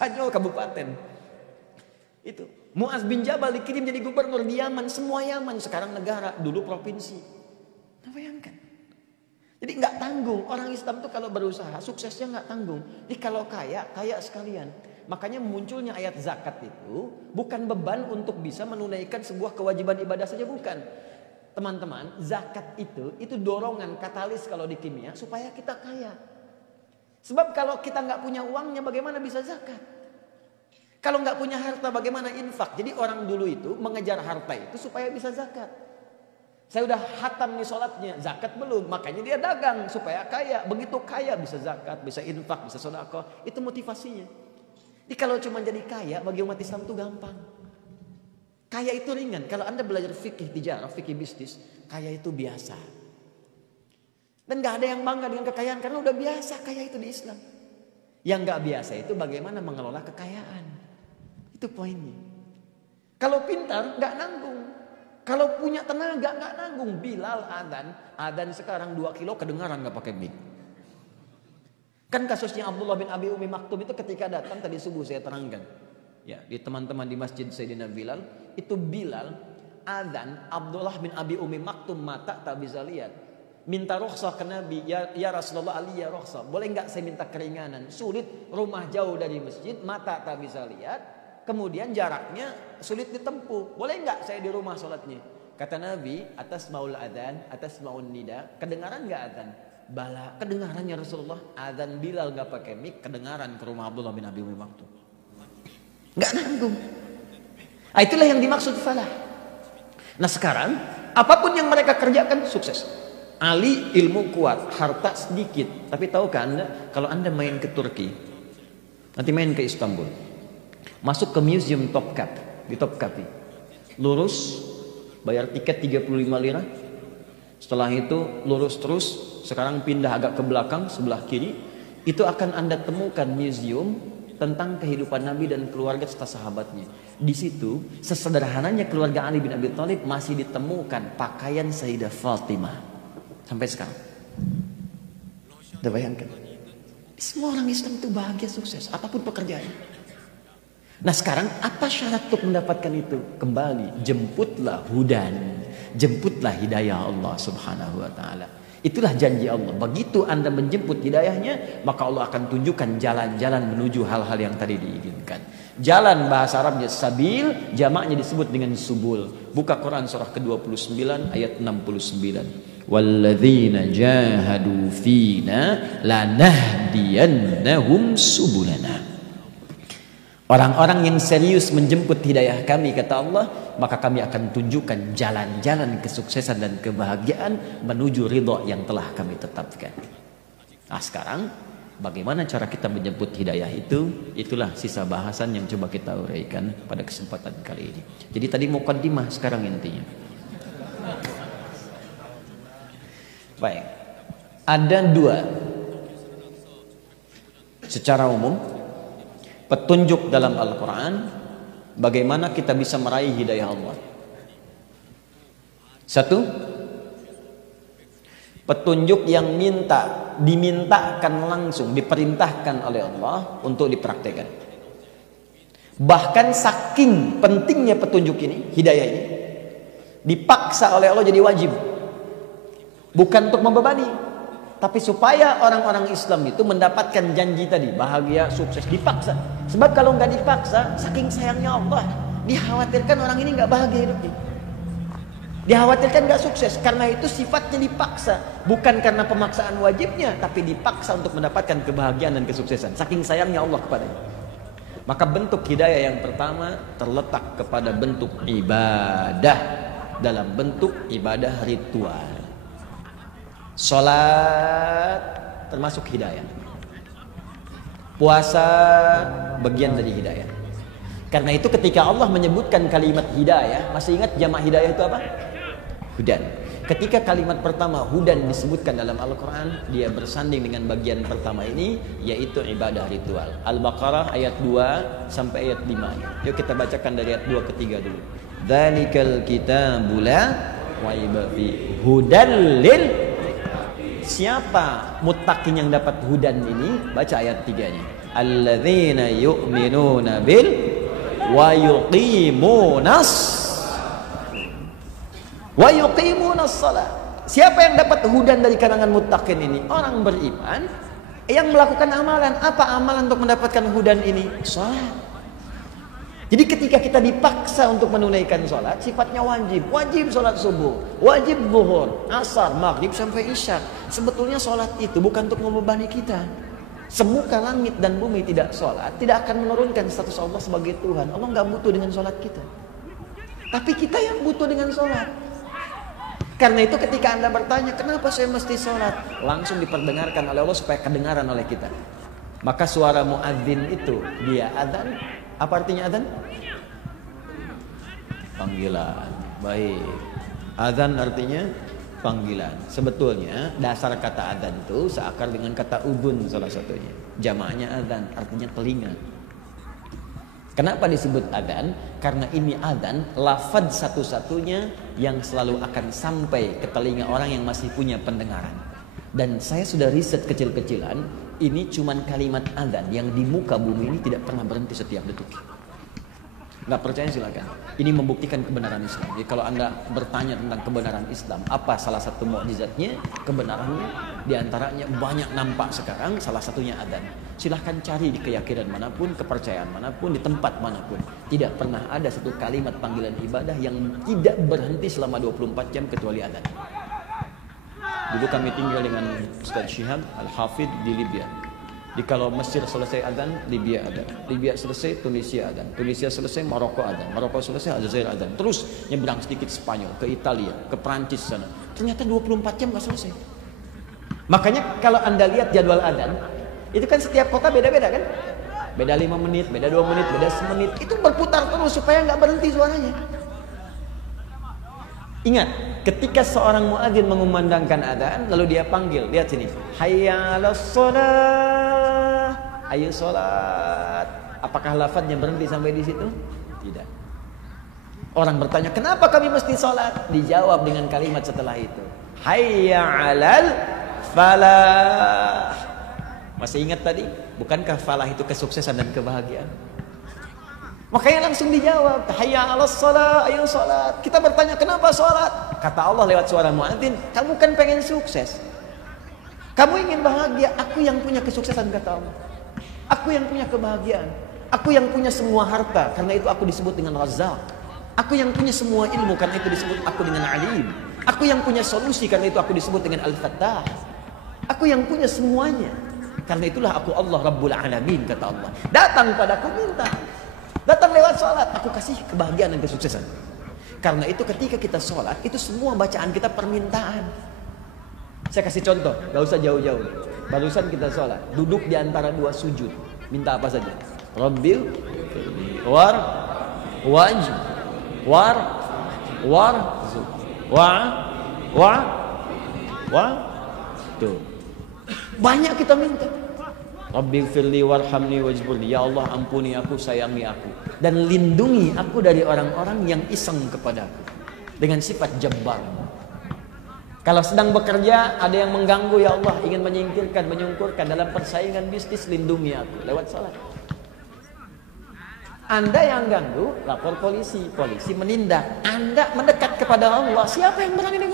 Spanyol kabupaten. Itu Muaz bin Jabal dikirim jadi gubernur di Yaman, semua Yaman sekarang negara, dulu provinsi. Nah, bayangkan. Jadi nggak tanggung, orang Islam tuh kalau berusaha suksesnya nggak tanggung. Jadi kalau kaya, kaya sekalian. Makanya munculnya ayat zakat itu bukan beban untuk bisa menunaikan sebuah kewajiban ibadah saja, bukan. Teman-teman, zakat itu dorongan katalis kalau di kimia supaya kita kaya. Sebab kalau kita nggak punya uangnya, bagaimana bisa zakat? Kalau nggak punya harta, bagaimana infak? Jadi orang dulu itu mengejar harta itu supaya bisa zakat. Saya udah hatam nih sholatnya, zakat belum, makanya dia dagang supaya kaya. Begitu kaya bisa zakat, bisa infak, bisa sedekah. Itu motivasinya. Jadi kalau cuma jadi kaya bagi umat Islam itu gampang. Kaya itu ringan. Kalau Anda belajar fikih tijarah, fikih bisnis, kaya itu biasa. Dan gak ada yang bangga dengan kekayaan karena udah biasa kaya itu di Islam. Yang gak biasa itu bagaimana mengelola kekayaan. Itu poinnya. Kalau pintar gak nanggung. Kalau punya tenaga gak nanggung. Bilal adzan sekarang 2 kilo kedengaran gak pakai mic. Kan kasusnya Abdullah bin Abi Umi Maktum itu ketika datang tadi subuh saya terangkan. Ya, di teman-teman di masjid Sayyidina Bilal, itu Bilal adzan, Abdullah bin Abi Umi Maktum mata tak bisa lihat. Minta rukhsah ke Nabi, ya Rasulullah Ali ya rukhsah. Boleh enggak saya minta keringanan? Sulit, rumah jauh dari masjid, mata tak bisa lihat. Kemudian jaraknya sulit ditempuh. Boleh enggak saya di rumah sholatnya? Kata Nabi, atas maul adzan, atas maul nida, kedengaran enggak adzan? Bala, kedengarannya Rasulullah. Adzan Bilal gak pakai mic, kedengaran ke rumah Abdullah bin Abi Umi Maktum. Gak nanggung. Nah, itulah yang dimaksud falah. Nah sekarang, apapun yang mereka kerjakan sukses. Ali ilmu kuat, harta sedikit. Tapi tahukah Anda, kalau Anda main ke Turki, nanti main ke Istanbul, masuk ke museum Topkapı, di Topkapı, lurus, bayar tiket 35 lira. Setelah itu lurus terus, sekarang pindah agak ke belakang sebelah kiri, itu akan Anda temukan museum tentang kehidupan Nabi dan keluarga serta sahabatnya. Di situ sesederhananya keluarga Ali bin Abi Thalib masih ditemukan pakaian Sayyidah Fatimah sampai sekarang. Udah bayangkan? Semua orang Islam itu bahagia sukses apapun pekerjaannya. Nah sekarang apa syarat untuk mendapatkan itu? Kembali, jemputlah hudan, jemputlah hidayah Allah subhanahu wa ta'ala. Itulah janji Allah. Begitu Anda menjemput hidayahnya, maka Allah akan tunjukkan jalan-jalan menuju hal-hal yang tadi diinginkan. Jalan bahasa Arabnya sabil, jamaknya disebut dengan subul. Buka Quran surah ke-29 ayat 69. Walladzina jahadu fina lanahdiyannahum subulana. Orang-orang yang serius menjemput hidayah kami, kata Allah, maka kami akan tunjukkan jalan-jalan kesuksesan dan kebahagiaan menuju ridha yang telah kami tetapkan. Nah sekarang, bagaimana cara kita menjemput hidayah itu? Itulah sisa bahasan yang coba kita uraikan pada kesempatan kali ini. Jadi tadi muqaddimah, sekarang intinya. Baik, ada 2 secara umum petunjuk dalam Al-Quran bagaimana kita bisa meraih hidayah Allah. 1, petunjuk yang dimintakan langsung, diperintahkan oleh Allah untuk dipraktekkan. Bahkan saking pentingnya petunjuk ini, hidayah ini, dipaksa oleh Allah jadi wajib. Bukan untuk membebani, tapi supaya orang-orang Islam itu mendapatkan janji tadi, bahagia, sukses, dipaksa. Sebab kalau nggak dipaksa, saking sayangnya Allah, dikhawatirkan orang ini nggak bahagia hidupnya, dikhawatirkan nggak sukses. Karena itu sifatnya dipaksa, bukan karena pemaksaan wajibnya, tapi dipaksa untuk mendapatkan kebahagiaan dan kesuksesan. Saking sayangnya Allah kepadanya. Maka bentuk hidayah yang pertama terletak kepada bentuk ibadah, dalam bentuk ibadah ritual. Salat termasuk hidayah. Puasa bagian dari hidayah. Karena itu ketika Allah menyebutkan kalimat hidayah, masih ingat jamak hidayah itu apa? Hudan. Ketika kalimat pertama hudan disebutkan dalam Al-Quran, dia bersanding dengan bagian pertama ini, yaitu ibadah ritual. Al-Baqarah ayat 2 sampai ayat 5. Yuk kita bacakan dari ayat 2 ke 3 dulu. Dzalikal kitabu la raiba fi hudan lil. Siapa muttaqin yang dapat hudan ini? Baca ayat 3-nya. alladzina yu'minuna bil wa yuqimunas salat. Siapa yang dapat hudan dari kalangan muttaqin ini? Orang beriman yang melakukan amalan. Apa amalan untuk mendapatkan hudan ini? Salat. Jadi ketika kita dipaksa untuk menunaikan salat, sifatnya wajib. Wajib salat subuh, wajib zuhur, asar, maghrib sampai isya. Sebetulnya salat itu bukan untuk membebani kita. Semuka langit dan bumi tidak salat, tidak akan menurunkan status Allah sebagai Tuhan. Allah nggak butuh dengan salat kita. Tapi kita yang butuh dengan salat. Karena itu ketika Anda bertanya, kenapa saya mesti sholat? Langsung diperdengarkan oleh Allah supaya kedengaran oleh kita. Maka suara muadzin itu, dia adzan. Apa artinya adzan? Panggilan. Baik. Adzan artinya panggilan. Sebetulnya dasar kata adzan itu seakar dengan kata udhun salah satunya. Jamaahnya adzan, artinya telinga. Kenapa disebut adzan? Karena ini adzan, lafaz satu-satunya yang selalu akan sampai ke telinga orang yang masih punya pendengaran. Dan saya sudah riset kecil-kecilan, ini cuman kalimat adzan yang di muka bumi ini tidak pernah berhenti setiap detik. Nggak percaya silakan. Ini membuktikan kebenaran Islam. Jadi kalau Anda bertanya tentang kebenaran Islam, apa salah satu mukjizatnya, kebenarannya, diantaranya banyak nampak sekarang, salah satunya adzan. Silahkan cari di keyakinan manapun, kepercayaan manapun, di tempat manapun. Tidak pernah ada satu kalimat panggilan ibadah yang tidak berhenti selama 24 jam kecuali adzan. Dulu kami tinggal dengan Ustaz Syihab Al-Hafidh di Libya. Di kalau Mesir selesai adzan, Libya adzan. Libya selesai, Tunisia adzan. Tunisia selesai, Maroko adzan. Maroko selesai, Aljazair adzan. Terus nyebrang sedikit Spanyol, ke Italia, ke Prancis sana. Ternyata 24 jam gak selesai. Makanya kalau Anda lihat jadwal adzan, itu kan setiap kota beda-beda kan? Beda 5 menit, beda 2 menit, beda semenit. Itu berputar terus supaya nggak berhenti suaranya. Ingat, ketika seorang muadzin mengumandangkan adzan, lalu dia panggil, lihat sini, hayya 'alas shalah, ayo salat. Apakah lafadznya berhenti sampai di situ? Tidak. Orang bertanya, kenapa kami mesti salat? Dijawab dengan kalimat setelah itu, hayya 'alal falah. Masih ingat tadi? Bukankah falah itu kesuksesan dan kebahagiaan? Makanya langsung dijawab, hayya 'alas shalah, ayo salat. Kita bertanya, kenapa salat? Kata Allah lewat suara muadzin, kamu kan pengen sukses. Kamu ingin bahagia, aku yang punya kesuksesan kata Allah. Aku yang punya kebahagiaan. Aku yang punya semua harta, karena itu aku disebut dengan Razzaq. Aku yang punya semua ilmu, karena itu disebut aku dengan Alim. Aku yang punya solusi, karena itu aku disebut dengan Al-Fattah. Aku yang punya semuanya. Karena itulah aku Allah Rabbul Alamin, kata Allah. Datang padaku minta. Datang lewat sholat, aku kasih kebahagiaan dan kesuksesan. Karena itu ketika kita sholat, itu semua bacaan kita permintaan. Saya kasih contoh, gak usah jauh-jauh. Barusan kita sholat, duduk di antara 2 sujud. Minta apa saja? Rabbil war waj war tuh. Banyak kita minta. Rabbighfirli warhamni wajburni. Ya Allah, ampuni aku, sayangi aku, dan lindungi aku dari orang-orang yang iseng kepadaku dengan sifat jabbar. Kalau sedang bekerja ada yang mengganggu, ya Allah, ingin menyingkirkan, menyungkurkan dalam persaingan bisnis, lindungi aku lewat salat. Anda yang ganggu, lapor polisi, polisi menindak. Anda mendekat kepada Allah, siapa yang berani dengan